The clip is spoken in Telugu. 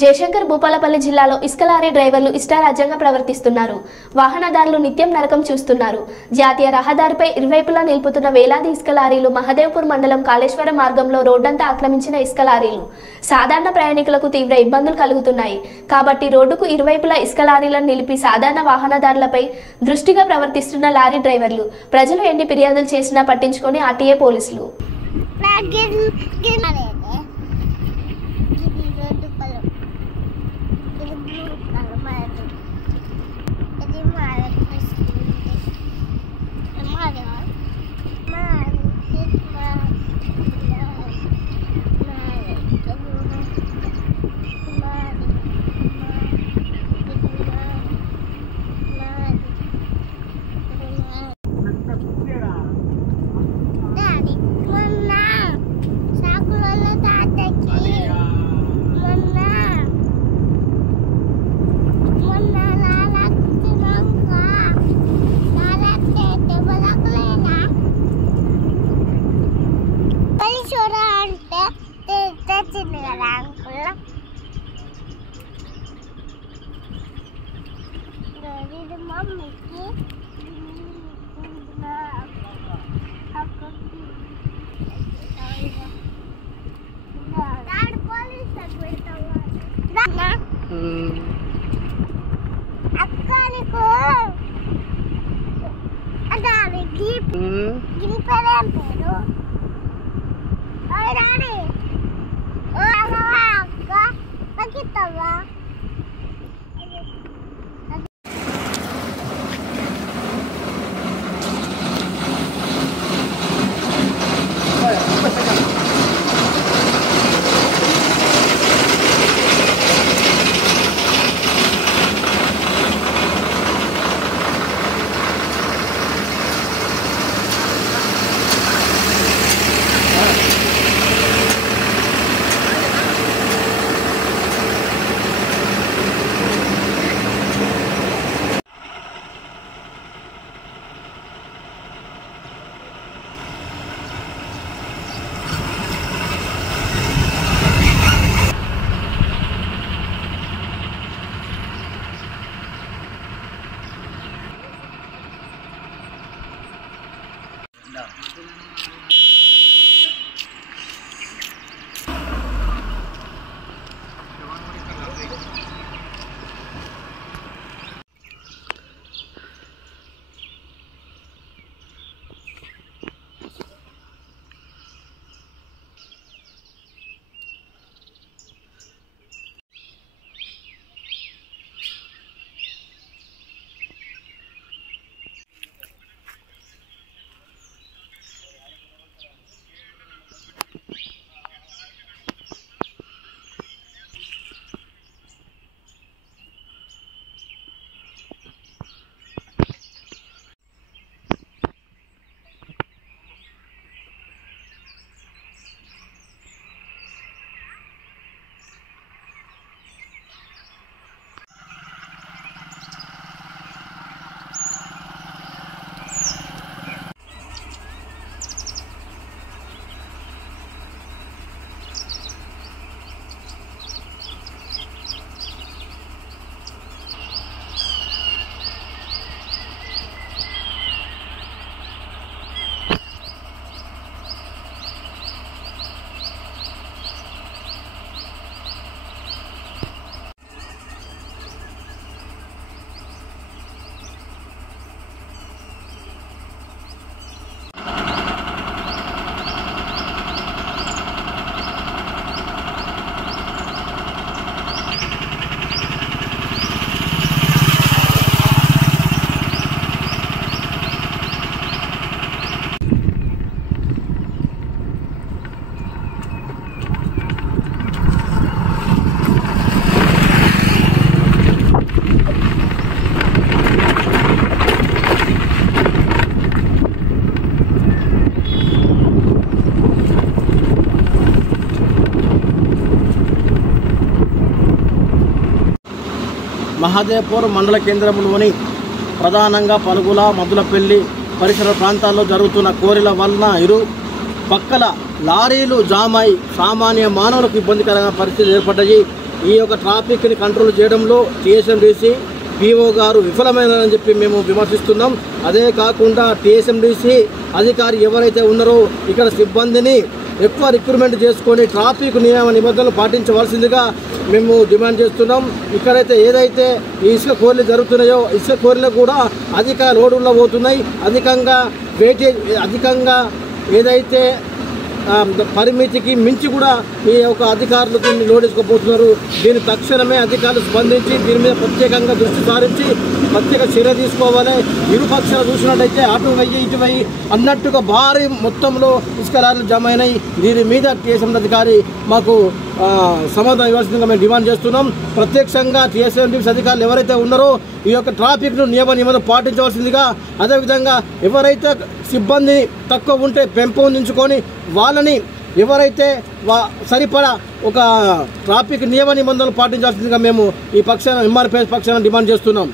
జయశంకర్ భూపాలపల్లి జిల్లాలో ఇసుక లారీ డ్రైవర్లు ఇష్టారాజ్యంగా ప్రవర్తిస్తున్నారు. వాహనదారులు నిత్యం నరకం చూస్తున్నారు. జాతీయ రహదారిపై ఇరువైపులా నిలుపుతున్న వేలాది ఇసుక లారీలు మహదేవ్పూర్ మండలం కాళేశ్వరం మార్గంలో రోడ్డంతా ఆక్రమించిన ఇసుక లారీలు సాధారణ ప్రయాణికులకు తీవ్ర ఇబ్బందులు కలుగుతున్నాయి. కాబట్టి రోడ్డుకు ఇరువైపులా ఇసుక లారీలను నిలిపి సాధారణ వాహనదారులపై దృష్టిగా ప్రవర్తిస్తున్న లారీ డ్రైవర్లు ప్రజలు ఎన్ని ఫిర్యాదులు చేసినా పట్టించుకొని ఆర్టీఏ పోలీసులు మహదేవ్పూర్ మండల కేంద్రంలోని ప్రధానంగా పలుగుల మద్దులపల్లి పరిసర ప్రాంతాల్లో జరుగుతున్న కోరిల వలన ఇరు పక్కల లారీలు జామ్ అయి సామాన్య మానవులకు ఇబ్బందికరమైన పరిస్థితులు ఏర్పడ్డాయి. ఈ యొక్క ట్రాఫిక్ని కంట్రోల్ చేయడంలో టీఎస్ఎండిసి పిఓ గారు విఫలమైనారని చెప్పి మేము విమర్శిస్తున్నాం. అదే కాకుండా టీఎస్ఎండిసి అధికారి ఎవరైతే ఉన్నారో ఇక్కడ సిబ్బందిని ఎక్కువ రిక్రూట్మెంట్ చేసుకొని ట్రాఫిక్ నియమ నిబంధనలు పాటించవలసిందిగా మేము డిమాండ్ చేస్తున్నాం. ఇక్కడైతే ఏదైతే ఈ ఇసుక కోర్లు జరుగుతున్నాయో ఇసుక కోర్లు కూడా అధిక లోడుల్లో పోతున్నాయి. అధికంగా ఏదైతే పరిమితికి మించి కూడా ఈ యొక్క అధికారులు దీన్ని లోడించుకోబోతున్నారు. దీన్ని తక్షణమే అధికారులు స్పందించి దీని మీద ప్రత్యేకంగా దృష్టి సారించి ప్రత్యేక చర్య తీసుకోవాలి. ఇరుపక్షాలు చూసినట్టయితే అటు వెయ్యి ఇటు వెయ్యి అన్నట్టుగా భారీ మొత్తంలో ఇసుక లారీలు జమ అయినాయి. దీని మీద టీఎస్ఎం అధికారి మాకు సమాధానం ఇవ్వాల్సిందిగా మేము డిమాండ్ చేస్తున్నాం. ప్రత్యక్షంగా టీఎస్ఎండిసి అధికారులు ఎవరైతే ఉన్నారో ఈ యొక్క ట్రాఫిక్ను నిబంధనలు పాటించవలసిందిగా, అదేవిధంగా ఎవరైతే సిబ్బంది తక్కువ ఉంటే పెంపొందించుకొని వాళ్ళని ఎవరైతే సరిపడా ఒక ట్రాఫిక్ నియమ నిబంధనలు పాటించాల్సిందిగా మేము ఈ పక్షాన ఎంఆర్పిఎస్ పక్షాన డిమాండ్ చేస్తున్నాం.